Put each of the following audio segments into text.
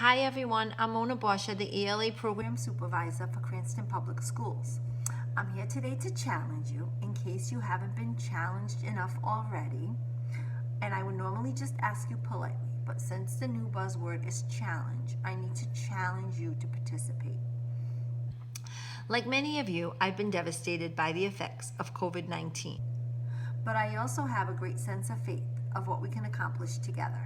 Hi everyone, I'm Mona Boscia, the ELA Program Supervisor for Cranston Public Schools. I'm here today to challenge you in case you haven't been challenged enough already. And I would normally just ask you politely, but since the new buzzword is challenge, I need to challenge you to participate. Like many of you, I've been devastated by the effects of COVID-19. But I also have a great sense of faith of what we can accomplish together.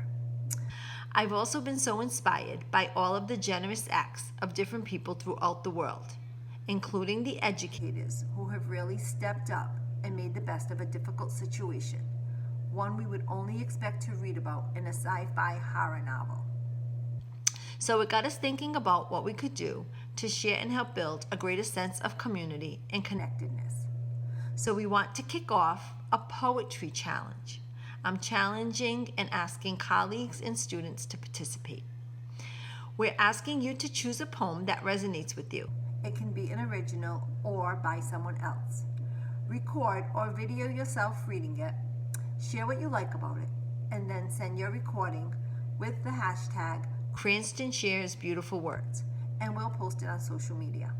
I've also been so inspired by all of the generous acts of different people throughout the world, including the educators who have really stepped up and made the best of a difficult situation, one we would only expect to read about in a sci-fi horror novel. So it got us thinking about what we could do to share and help build a greater sense of community and connectedness. So we want to kick off a poetry challenge. I'm challenging and asking colleagues and students to participate. We're asking you to choose a poem that resonates with you. It can be an original or by someone else. Record or video yourself reading it, share what you like about it, and then send your recording with the hashtag Cranston Shares Beautiful Words, and we'll post it on social media.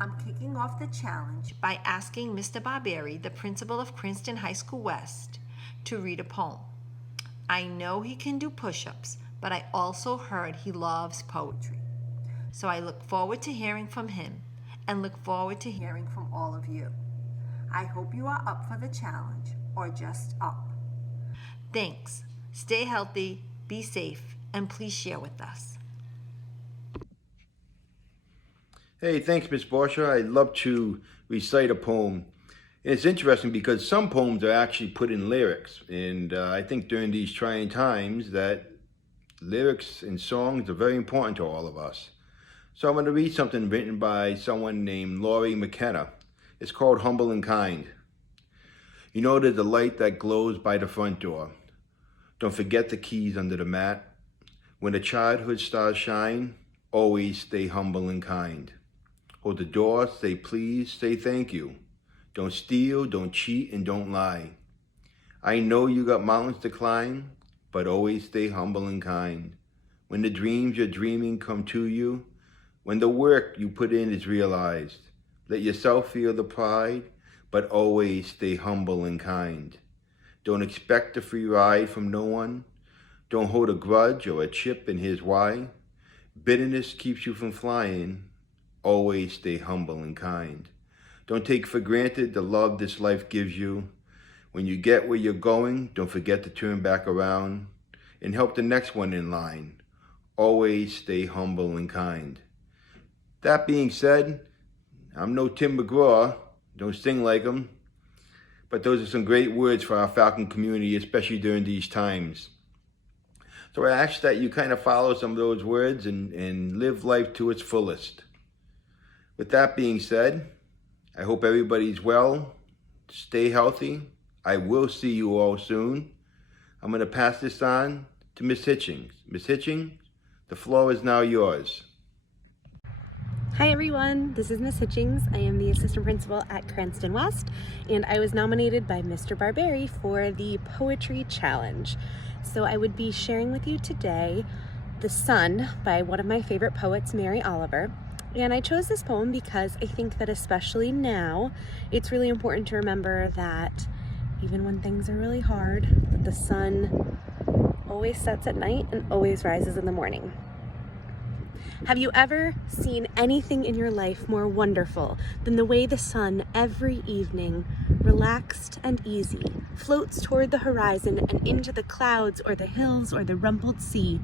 I'm kicking off the challenge by asking Mr. Barberi, the principal of Cranston High School West, to read a poem. I know he can do push-ups, but I also heard he loves poetry. So I look forward to hearing from him and look forward to hearing from all of you. I hope you are up for the challenge or just up. Thanks. Stay healthy, be safe, and please share with us. Hey, thanks, Miss Boscia. I'd love to recite a poem. And it's interesting because some poems are actually put in lyrics. And I think during these trying times that lyrics and songs are very important to all of us. So I'm going to read something written by someone named Laurie McKenna. It's called Humble and Kind. You know there's a light that glows by the front door. Don't forget the keys under the mat. When the childhood stars shine, always stay humble and kind. Hold the door, say please, say thank you. Don't steal, don't cheat, and don't lie. I know you got mountains to climb, but always stay humble and kind. When the dreams you're dreaming come to you, when the work you put in is realized, let yourself feel the pride, but always stay humble and kind. Don't expect a free ride from no one. Don't hold a grudge or a chip, and here's why. Bitterness keeps you from flying. Always stay humble and kind. Don't take for granted the love this life gives you. When you get where you're going, don't forget to turn back around and help the next one in line. Always stay humble and kind. That being said, I'm no Tim McGraw, don't sing like him, but those are some great words for our Falcon community, especially during these times. So I ask that you kind of follow some of those words and live life to its fullest. With that being said, I hope everybody's well. Stay healthy. I will see you all soon. I'm going to pass this on to Miss Hitchings. Miss Hitchings, the floor is now yours. Hi everyone, this is Miss Hitchings. I am the assistant principal at Cranston West, and I was nominated by Mr. Barberi for the Poetry Challenge. So I would be sharing with you today The Sun by one of my favorite poets, Mary Oliver. And I chose this poem because I think that especially now, it's really important to remember that even when things are really hard, that the sun always sets at night and always rises in the morning. Have you ever seen anything in your life more wonderful than the way the sun every evening, relaxed and easy, floats toward the horizon and into the clouds or the hills or the rumpled sea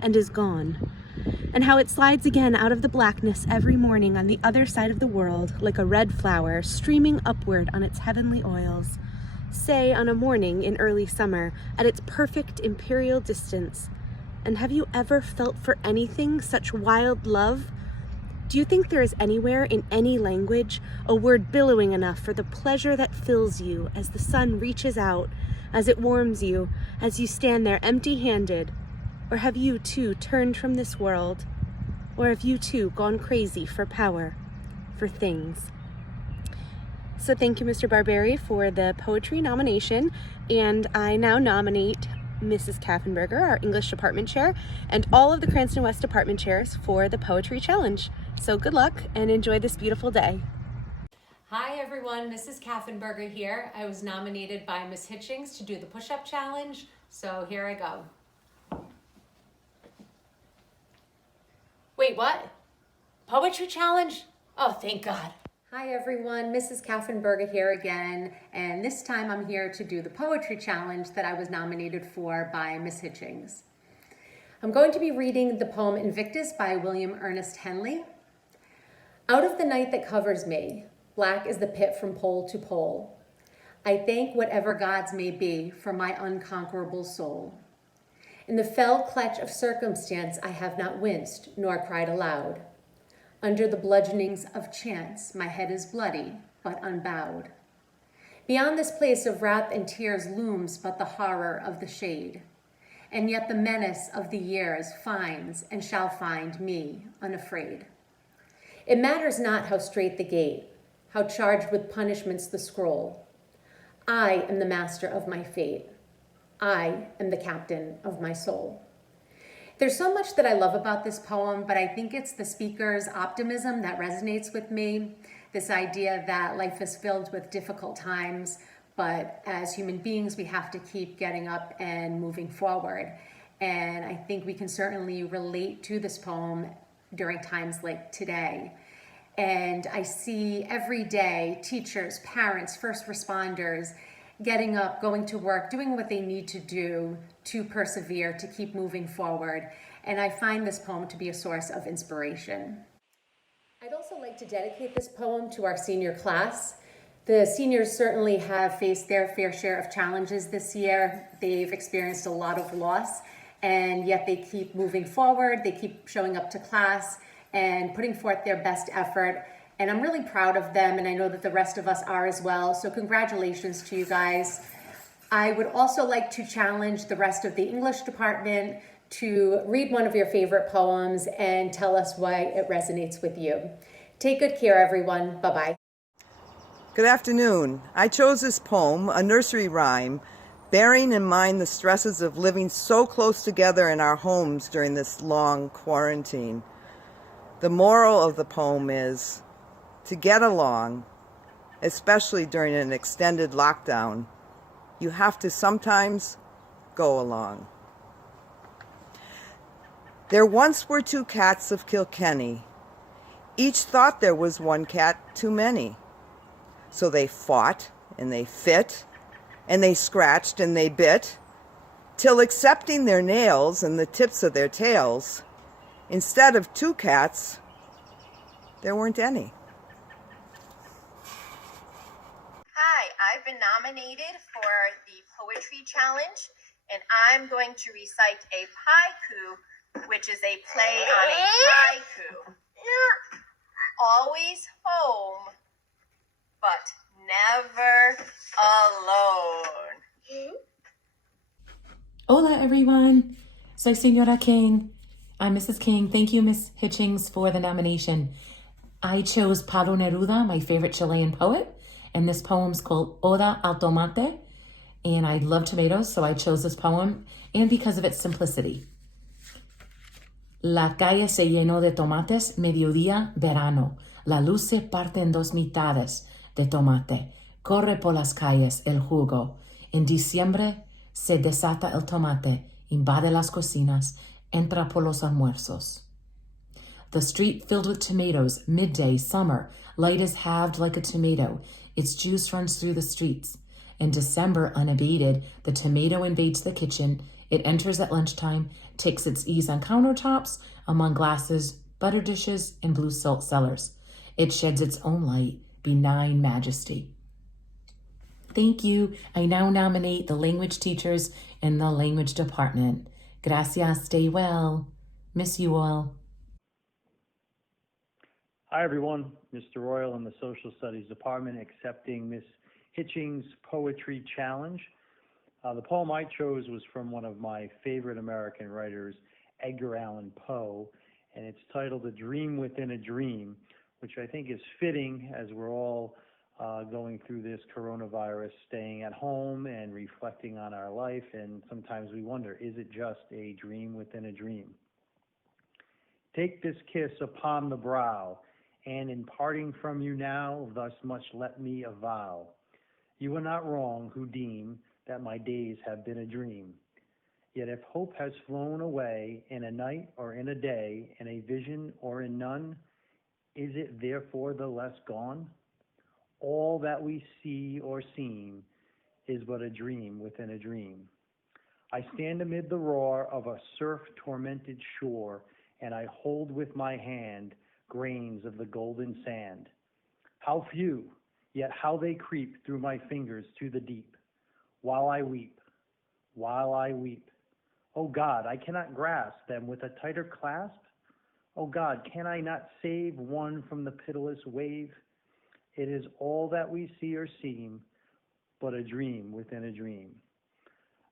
and is gone? And how it slides again out of the blackness every morning on the other side of the world like a red flower streaming upward on its heavenly oils, say on a morning in early summer at its perfect imperial distance. And have you ever felt for anything such wild love? Do you think there is anywhere in any language a word billowing enough for the pleasure that fills you as the sun reaches out, as it warms you, as you stand there empty-handed? Or have you too turned from this world? Or have you too gone crazy for power, for things? So thank you, Mr. Barberi, for the poetry nomination, and I now nominate Mrs. Kaffenberger, our English department chair, and all of the Cranston West department chairs for the Poetry Challenge. So good luck and enjoy this beautiful day. Hi everyone, Mrs. Kaffenberger here. I was nominated by Miss Hitchings to do the push-up challenge, so here I go. Wait, what? Poetry challenge? Oh, thank God. Hi everyone, Mrs. Kaffenberger here again, and this time I'm here to do the poetry challenge that I was nominated for by Miss Hitchings. I'm going to be reading the poem Invictus by William Ernest Henley. Out of the night that covers me, black is the pit from pole to pole. I thank whatever gods may be for my unconquerable soul. In the fell clutch of circumstance I have not winced nor cried aloud. Under the bludgeonings of chance, my head is bloody, but unbowed. Beyond this place of wrath and tears looms but the horror of the shade. And yet the menace of the years finds and shall find me unafraid. It matters not how straight the gate, how charged with punishments the scroll. I am the master of my fate. I am the captain of my soul. There's so much that I love about this poem, but I think it's the speaker's optimism that resonates with me. This idea that life is filled with difficult times, but as human beings, we have to keep getting up and moving forward. And I think we can certainly relate to this poem during times like today. And I see every day teachers, parents, first responders getting up, going to work, doing what they need to do to persevere, to keep moving forward. And I find this poem to be a source of inspiration. I'd also like to dedicate this poem to our senior class. The seniors certainly have faced their fair share of challenges this year. They've experienced a lot of loss, and yet they keep moving forward. They keep showing up to class and putting forth their best effort. And I'm really proud of them, and I know that the rest of us are as well. So congratulations to you guys. I would also like to challenge the rest of the English department to read one of your favorite poems and tell us why it resonates with you. Take good care, everyone. Bye-bye. Good afternoon. I chose this poem, a nursery rhyme, bearing in mind the stresses of living so close together in our homes during this long quarantine. The moral of the poem is, to get along, especially during an extended lockdown, you have to sometimes go along. There once were two cats of Kilkenny. Each thought there was one cat too many. So they fought and they fit and they scratched and they bit, till accepting their nails and the tips of their tails, instead of two cats, there weren't any. Hi, I've been nominated for the Poetry Challenge, and I'm going to recite a haiku, which is a play on a haiku. Always home, but never alone. Hola, everyone. Soy Señora King. I'm Mrs. King. Thank you, Miss Hitchings, for the nomination. I chose Pablo Neruda, my favorite Chilean poet, and this poem's called Oda al Tomate, and I love tomatoes, so I chose this poem, and because of its simplicity. La calle se llenó de tomates, mediodía, verano. La luz se parte en dos mitades de tomate. Corre por las calles el jugo. En diciembre se desata el tomate, invade las cocinas, entra por los almuerzos. The street filled with tomatoes, midday, summer, light is halved like a tomato. Its juice runs through the streets. In December, unabated, the tomato invades the kitchen. It enters at lunchtime, takes its ease on countertops, among glasses, butter dishes, and blue salt cellars. It sheds its own light, benign majesty. Thank you. I now nominate the language teachers in the language department. Gracias, stay well. Miss you all. Hi, everyone. Mr. Royal in the Social Studies Department accepting Miss Hitchings' Poetry Challenge. The poem I chose was from one of my favorite American writers, Edgar Allan Poe, and it's titled A Dream Within a Dream, which I think is fitting as we're all going through this coronavirus, staying at home and reflecting on our life. And sometimes we wonder, is it just a dream within a dream? Take this kiss upon the brow, and in parting from you now, thus much let me avow. You are not wrong who deem that my days have been a dream. Yet if hope has flown away in a night or in a day, in a vision or in none, is it therefore the less gone? All that we see or seem is but a dream within a dream. I stand amid the roar of a surf-tormented shore, and I hold with my hand grains of the golden sand. How few, yet how they creep through my fingers to the deep. While I weep, while I weep. Oh God, I cannot grasp them with a tighter clasp. Oh God, can I not save one from the pitiless wave? It is all that we see or seem, but a dream within a dream.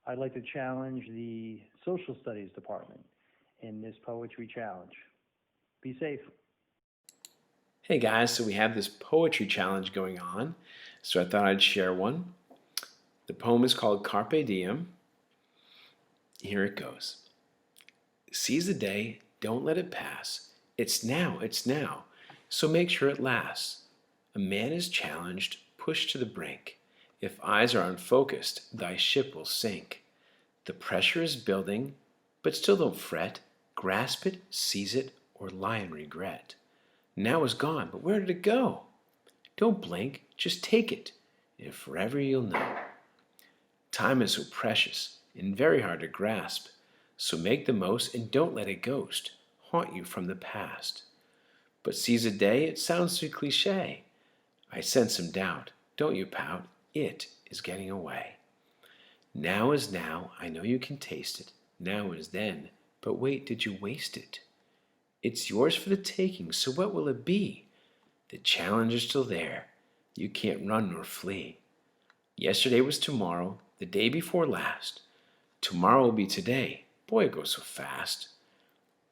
I'd like to challenge the Social Studies Department in this poetry challenge. Be safe. Hey guys, so we have this poetry challenge going on, so I thought I'd share one. The poem is called Carpe Diem. Here it goes. Seize the day, don't let it pass. It's now, so make sure it lasts. A man is challenged, pushed to the brink. If eyes are unfocused, thy ship will sink. The pressure is building, but still don't fret. Grasp it, seize it, or lie in regret. Now is gone, but where did it go? Don't blink, just take it, and forever you'll know. Time is so precious and very hard to grasp, so make the most and don't let it ghost, haunt you from the past. But seize a day, it sounds too cliche. I sense some doubt, don't you pout, it is getting away. Now is now, I know you can taste it, now is then, but wait, did you waste it? It's yours for the taking, so what will it be? The challenge is still there, you can't run nor flee. Yesterday was tomorrow, the day before last. Tomorrow will be today, boy it goes so fast.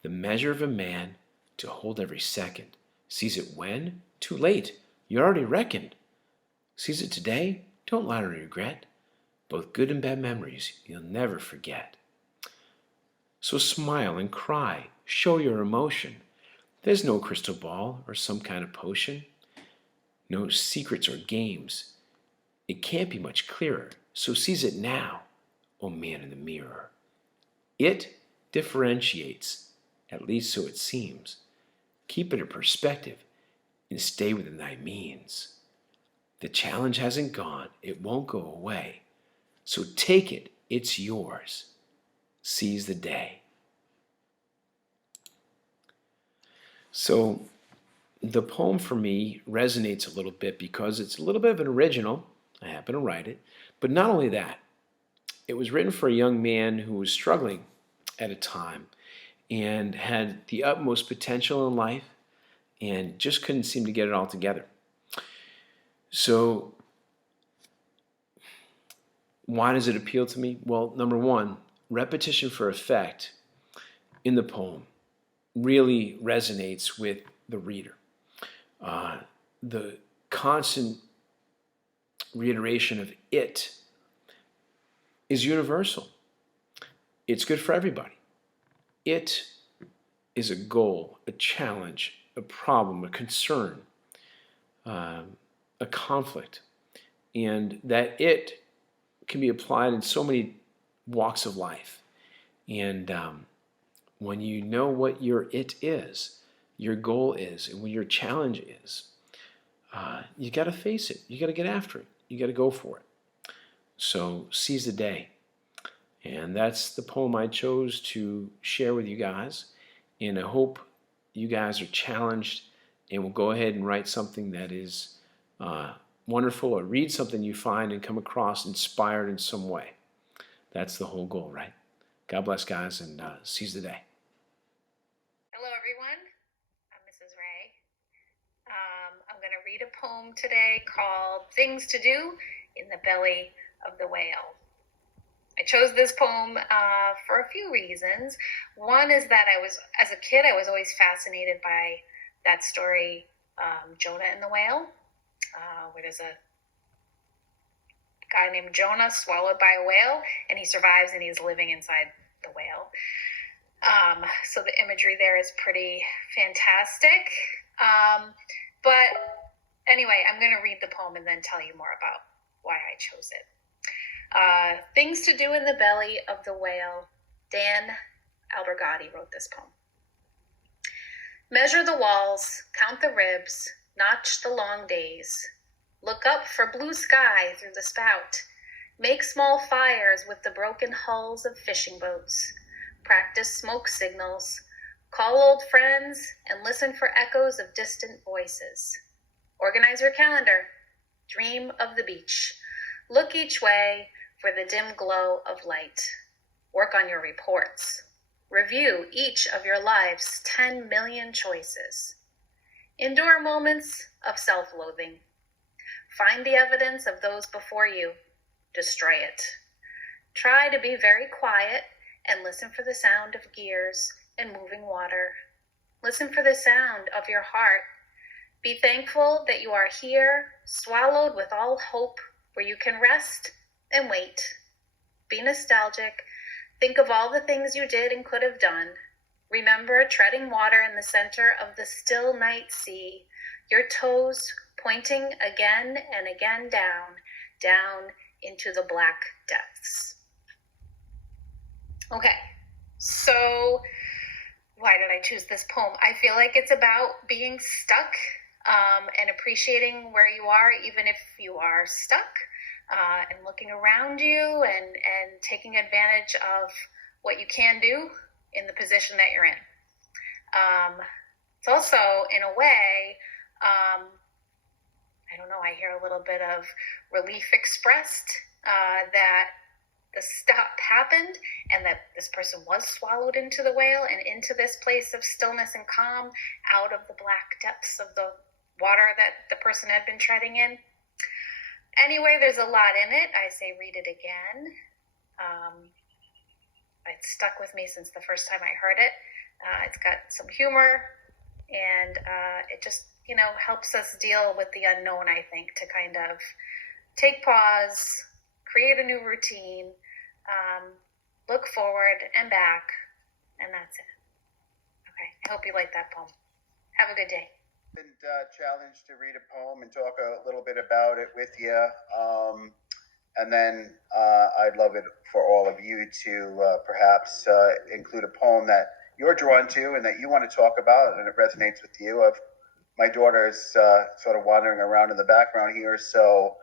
The measure of a man, to hold every second. Seize it when? Too late, you already reckoned. Seize it today, don't lie in regret. Both good and bad memories you'll never forget. So smile and cry, show your emotion. There's no crystal ball or some kind of potion. No secrets or games. It can't be much clearer, so seize it now, oh man in the mirror. It differentiates, at least so it seems. Keep it in perspective and stay within thy means. The challenge hasn't gone, it won't go away. So take it, it's yours. Seize the day. So the poem for me resonates a little bit because it's a little bit of an original. I happen to write it. But not only that, it was written for a young man who was struggling at a time and had the utmost potential in life and just couldn't seem to get it all together. So why does it appeal to me? Well, number one, repetition for effect in the poem really resonates with the reader. The constant reiteration of it is universal. It's good for everybody. It is a goal, a challenge, a problem, a concern, a conflict. And that it can be applied in so many walks of life. And when you know what your it is, your goal is, and what your challenge is, you got to face it. You got to get after it. You got to go for it. So seize the day. And that's the poem I chose to share with you guys. And I hope you guys are challenged and will go ahead and write something that is wonderful, or read something you find and come across inspired in some way. That's the whole goal, right? God bless, guys, and seize the day. Hello, everyone. I'm Mrs. Ray. I'm going to read a poem today called Things to Do in the Belly of the Whale. I chose this poem for a few reasons. One is that as a kid, I was always fascinated by that story, Jonah and the Whale. where there's a guy named Jonah swallowed by a whale, and he survives and he's living inside the whale. So the imagery there is pretty fantastic. But anyway, I'm going to read the poem and then tell you more about why I chose it. Things to Do in the Belly of the Whale. Dan Albergati wrote this poem. Measure the walls, count the ribs, notch the long days. Look up for blue sky through the spout. Make small fires with the broken hulls of fishing boats. Practice smoke signals. Call old friends and listen for echoes of distant voices. Organize your calendar. Dream of the beach. Look each way for the dim glow of light. Work on your reports. Review each of your life's 10 million choices. Endure moments of self-loathing. Find the evidence of those before you. Destroy it. Try to be very quiet and listen for the sound of gears and moving water. Listen for the sound of your heart. Be thankful that you are here, swallowed with all hope, where you can rest and wait. Be nostalgic. Think of all the things you did and could have done. Remember treading water in the center of the still night sea, your toes pointing again and again down into the black depths. Okay, so why did I choose this poem? I feel like it's about being stuck and appreciating where you are, even if you are stuck, and looking around you and taking advantage of what you can do in the position that you're in. It's also, in a way, I don't know, I hear a little bit of relief expressed that the stop happened and that this person was swallowed into the whale and into this place of stillness and calm out of the black depths of the water that the person had been treading in. Anyway, there's a lot in it. I say read it again. It stuck with me since the first time I heard it. It's got some humor, and it just, helps us deal with the unknown, I think, to kind of take pause, create a new routine, look forward and back, and that's it. Okay, I hope you like that poem. Have a good day. Been challenged to read a poem and talk a little bit about it with you. And then I'd love it for all of you to perhaps include a poem that you're drawn to and that you want to talk about and it resonates with you. My daughter's sort of wandering around in the background here, so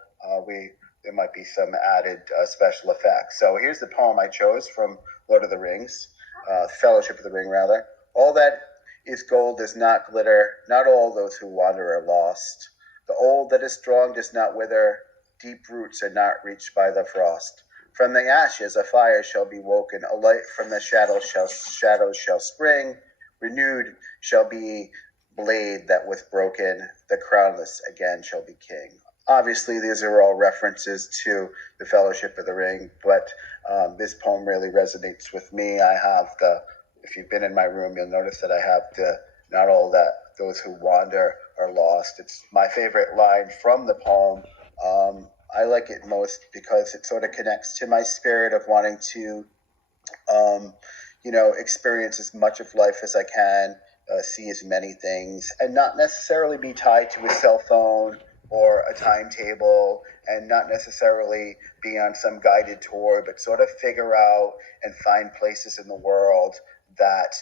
there might be some added special effects. So here's the poem I chose from Lord of the Rings, Fellowship of the Ring, rather. All that is gold does not glitter, not all those who wander are lost. The old that is strong does not wither, deep roots are not reached by the frost. From the ashes a fire shall be woken, a light from the shadows shall spring, renewed shall be blade that was broken, the crownless again shall be king. Obviously, these are all references to the Fellowship of the Ring, but this poem really resonates with me. I have if you've been in my room, you'll notice that I have not all that those who wander are lost. It's my favorite line from the poem. I like it most because it sort of connects to my spirit of wanting to, experience as much of life as I can, see as many things, and not necessarily be tied to a cell phone or a timetable, and not necessarily be on some guided tour, but sort of figure out and find places in the world that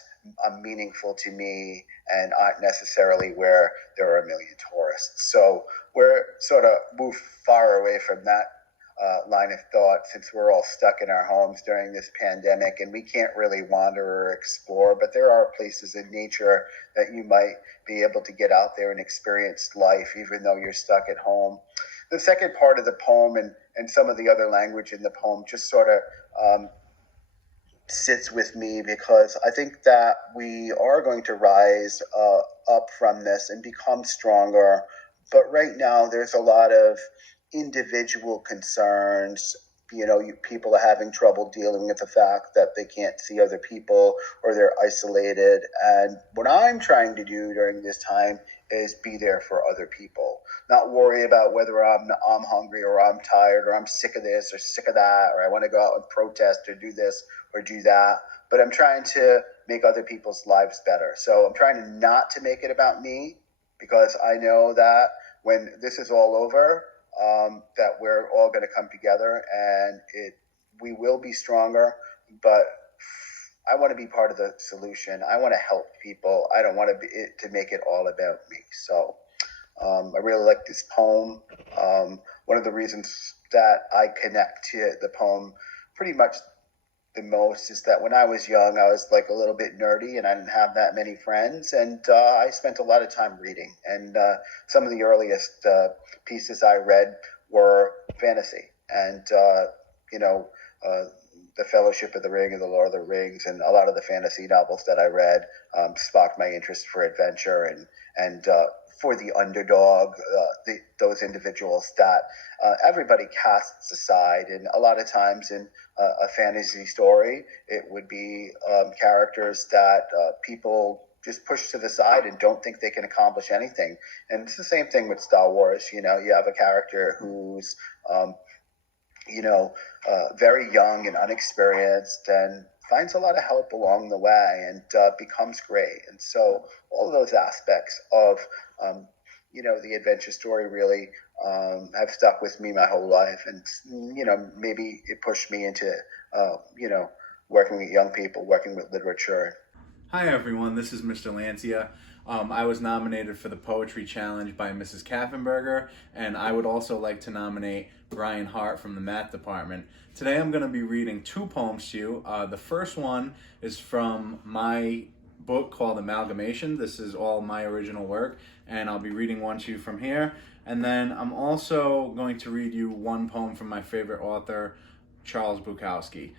are meaningful to me and aren't necessarily where there are a million tourists. So we're sort of moved far away from that line of thought since we're all stuck in our homes during this pandemic and we can't really wander or explore, but there are places in nature that you might be able to get out there and experience life even though you're stuck at home. The second part of the poem and some of the other language in the poem just sort of sits with me because I think that we are going to rise up from this and become stronger. But right now there's a lot of individual concerns. People are having trouble dealing with the fact that they can't see other people or they're isolated. And what I'm trying to do during this time is be there for other people. not worry about whether I'm hungry or I'm tired or I'm sick of this or sick of that, or I want to go out and protest or do this or do that. But I'm trying to make other people's lives better. So I'm trying to not to make it about me, because I know that when this is all over, that we're all going to come together and we will be stronger. But I want to be part of the solution. I want to help people. I don't want to make it all about me. So I really like this poem. One of the reasons that I connect to the poem pretty much the most is that when I was young, I was like a little bit nerdy and I didn't have that many friends. And I spent a lot of time reading. And some of the earliest pieces I read were fantasy. And, The Fellowship of the Ring and The Lord of the Rings and a lot of the fantasy novels that I read sparked my interest for adventure and for the underdog, those individuals that everybody casts aside. And a lot of times in a fantasy story, it would be characters that people just push to the side and don't think they can accomplish anything. And it's the same thing with Star Wars. You have a character who's very young and unexperienced and finds a lot of help along the way and becomes great. And so all of those aspects of, the adventure story really have stuck with me my whole life. And, maybe it pushed me into, working with young people, working with literature. Hi everyone, this is Mr. Lancia. I was nominated for the Poetry Challenge by Mrs. Kaffenberger, and I would also like to nominate Brian Hart from the Math Department. Today I'm going to be reading two poems to you. The first one is from my book called Amalgamation. This is all my original work, and I'll be reading one to you from here. And then I'm also going to read you one poem from my favorite author, Charles Bukowski.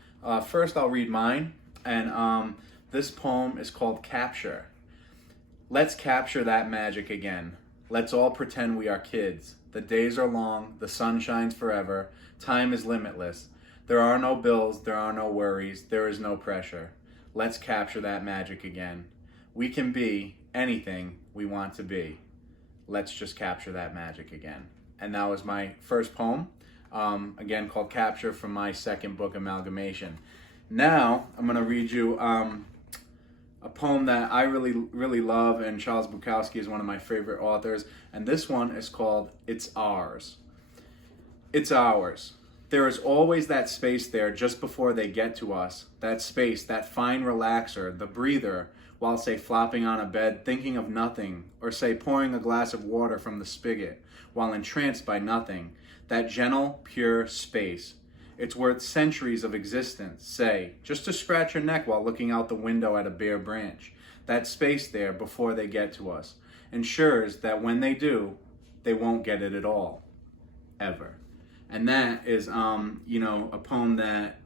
First I'll read mine, and this poem is called Capture. Let's capture that magic again. Let's all pretend we are kids. The days are long, the sun shines forever, time is limitless. There are no bills, there are no worries, there is no pressure. Let's capture that magic again. We can be anything we want to be. Let's just capture that magic again. And that was my first poem, again called Capture, from my second book, Amalgamation. Now, I'm going to read you a poem that I really, really love, and Charles Bukowski is one of my favorite authors, and this one is called It's Ours. It's ours. There is always that space there just before they get to us, that space, that fine relaxer, the breather, while say flopping on a bed thinking of nothing, or say pouring a glass of water from the spigot, while entranced by nothing, that gentle, pure space. It's worth centuries of existence, say, just to scratch your neck while looking out the window at a bare branch. That space there before they get to us ensures that when they do, they won't get it at all, ever. And that is, a poem that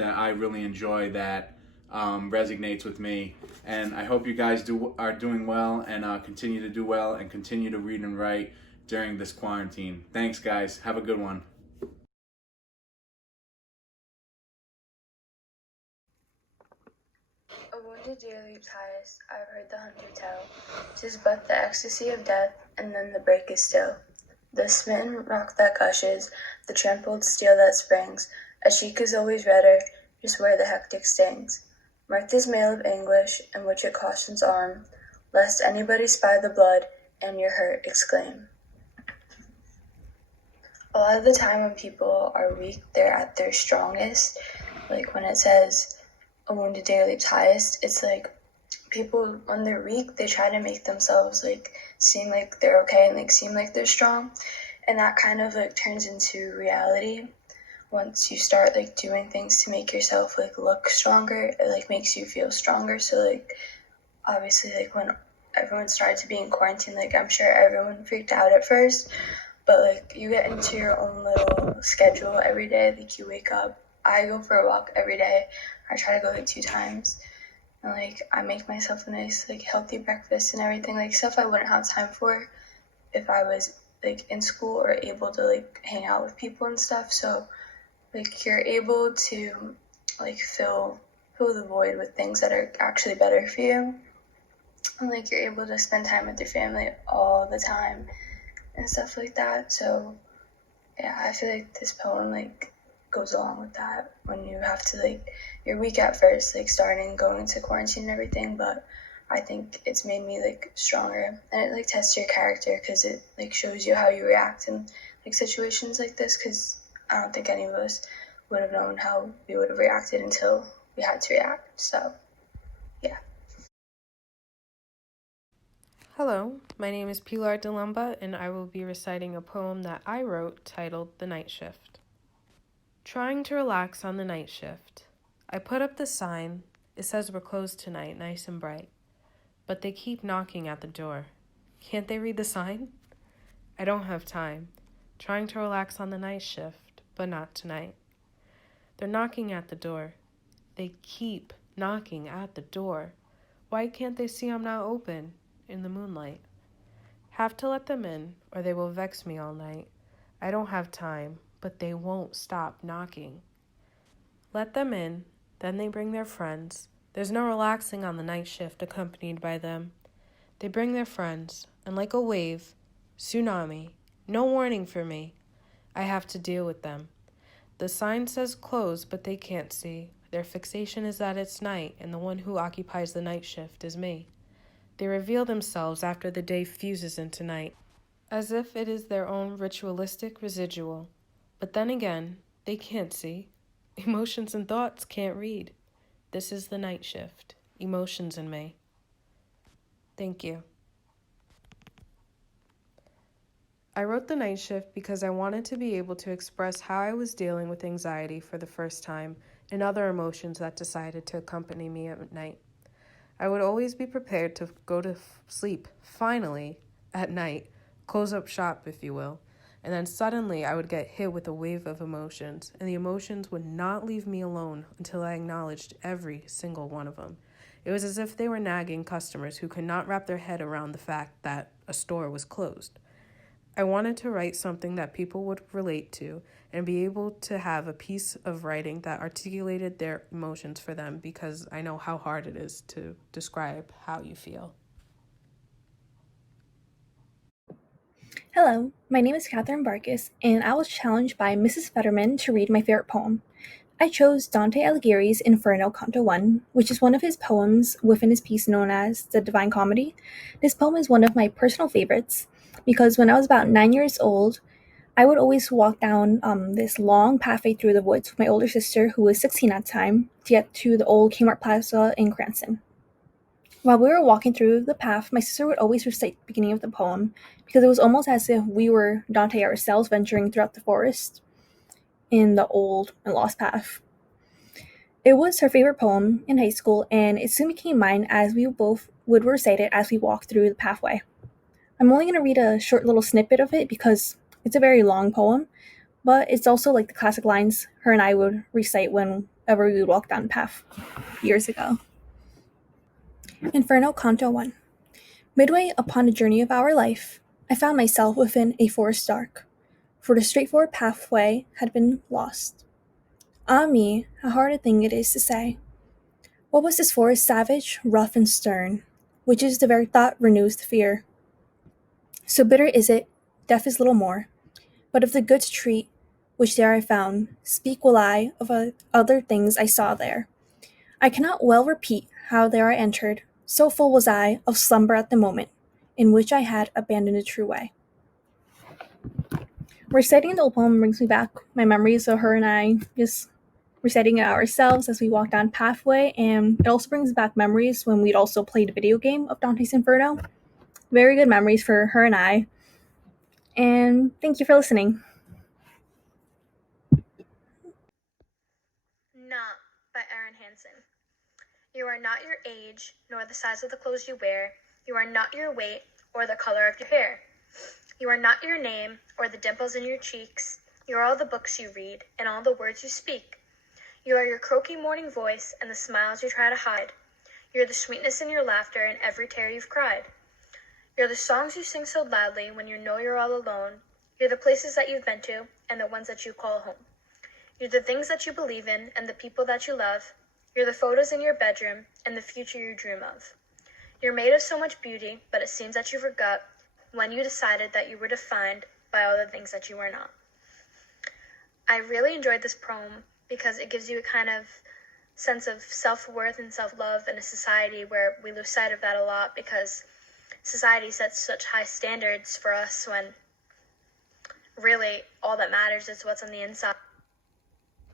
I really enjoy, that resonates with me. And I hope you guys are doing well and continue to do well and continue to read and write during this quarantine. Thanks, guys. Have a good one. A wounded deer leaps highest, I've heard the hunter tell. 'Tis but the ecstasy of death, and then the break is still. The smitten rock that gushes, the trampled steel that springs, a cheek is always redder, just where the hectic stings. Mark this mail of anguish, in which it cautions arm, lest anybody spy the blood, and your hurt exclaim. A lot of the time when people are weak, they're at their strongest. Like when it says, a wounded deer leaps highest, it's like people, when they're weak, they try to make themselves like seem like they're okay and like seem like they're strong, and that kind of like turns into reality. Once you start like doing things to make yourself like look stronger, it like makes you feel stronger. So like obviously like when everyone started to be in quarantine, like I'm sure everyone freaked out at first, but like you get into your own little schedule every day. Like you wake up, I go for a walk every day. I try to go like 2 times, and like I make myself a nice like healthy breakfast and everything, like stuff I wouldn't have time for if I was like in school or able to like hang out with people and stuff. So like you're able to like fill the void with things that are actually better for you, and like you're able to spend time with your family all the time. and stuff like that. So yeah, I feel like this poem goes along with that when you have to you're weak at first, starting going into quarantine and everything, but I think it's made me stronger, and it tests your character because it shows you how you react in situations like this, because I don't think any of us would have known how we would have reacted until we had to react. So yeah. Hello, my name is Pilar Delumba, and I will be reciting a poem that I wrote titled The Night Shift. Trying to relax on the night shift. I put up the sign. It says we're closed tonight, nice and bright. But they keep knocking at the door. Can't they read the sign? I don't have time. Trying to relax on the night shift, but not tonight. They're knocking at the door. They keep knocking at the door. Why can't they see I'm not open in the moonlight? Have to let them in, or they will vex me all night. I don't have time, but they won't stop knocking. Let them in, then they bring their friends. There's no relaxing on the night shift accompanied by them. They bring their friends, and like a wave, tsunami, no warning for me. I have to deal with them. The sign says close, but they can't see. Their fixation is that it's night, and the one who occupies the night shift is me. They reveal themselves after the day fuses into night, as if it is their own ritualistic residual. But then again, they can't see. Emotions and thoughts can't read. This is the night shift. Emotions in me. Thank you. I wrote The Night Shift because I wanted to be able to express how I was dealing with anxiety for the first time and other emotions that decided to accompany me at night. I would always be prepared to go to sleep, finally, at night, close up shop, if you will, and then suddenly I would get hit with a wave of emotions, and the emotions would not leave me alone until I acknowledged every single one of them. It was as if they were nagging customers who could not wrap their head around the fact that a store was closed. I wanted to write something that people would relate to and be able to have a piece of writing that articulated their emotions for them, because I know how hard it is to describe how you feel. Hello, my name is Catherine Barkus, and I was challenged by Mrs. Fetterman to read my favorite poem. I chose Dante Alighieri's Inferno Canto 1, which is one of his poems within his piece known as The Divine Comedy. This poem is one of my personal favorites because when I was about 9 years old, I would always walk down this long pathway through the woods with my older sister, who was 16 at the time, to get to the old Kmart Plaza in Cranston. While we were walking through the path, my sister would always recite the beginning of the poem because it was almost as if we were Dante ourselves venturing throughout the forest in the old and lost path. It was her favorite poem in high school, and it soon became mine as we both would recite it as we walked through the pathway. I'm only going to read a short little snippet of it because it's a very long poem, but it's also like the classic lines her and I would recite whenever we would walk down the path years ago. Inferno Canto 1. Midway upon the journey of our life, I found myself within a forest dark, for the straightforward pathway had been lost. Ah me, how hard a thing it is to say. What was this forest savage, rough, and stern, which is the very thought renews the fear? So bitter is it, death is little more, but of the good treat which there I found, speak will I of other things I saw there. I cannot well repeat how there I entered, so full was I of slumber at the moment, in which I had abandoned the true way. Reciting the old poem brings me back my memories of her and I just reciting it ourselves as we walked down pathway, and it also brings back memories when we'd also played a video game of Dante's Inferno. Very good memories for her and I, and thank you for listening. Not by Erin Hansen. You are not your age, nor the size of the clothes you wear. You are not your weight, or the color of your hair. You are not your name, or the dimples in your cheeks. You are all the books you read, and all the words you speak. You are your croaky morning voice, and the smiles you try to hide. You're the sweetness in your laughter, and every tear you've cried. You're the songs you sing so loudly when you know you're all alone. You're the places that you've been to, and the ones that you call home. You're the things that you believe in, and the people that you love. You're the photos in your bedroom, and the future you dream of. You're made of so much beauty, but it seems that you forgot when you decided that you were defined by all the things that you were not. I really enjoyed this poem because it gives you a kind of sense of self-worth and self-love in a society where we lose sight of that a lot because society sets such high standards for us when really all that matters is what's on the inside.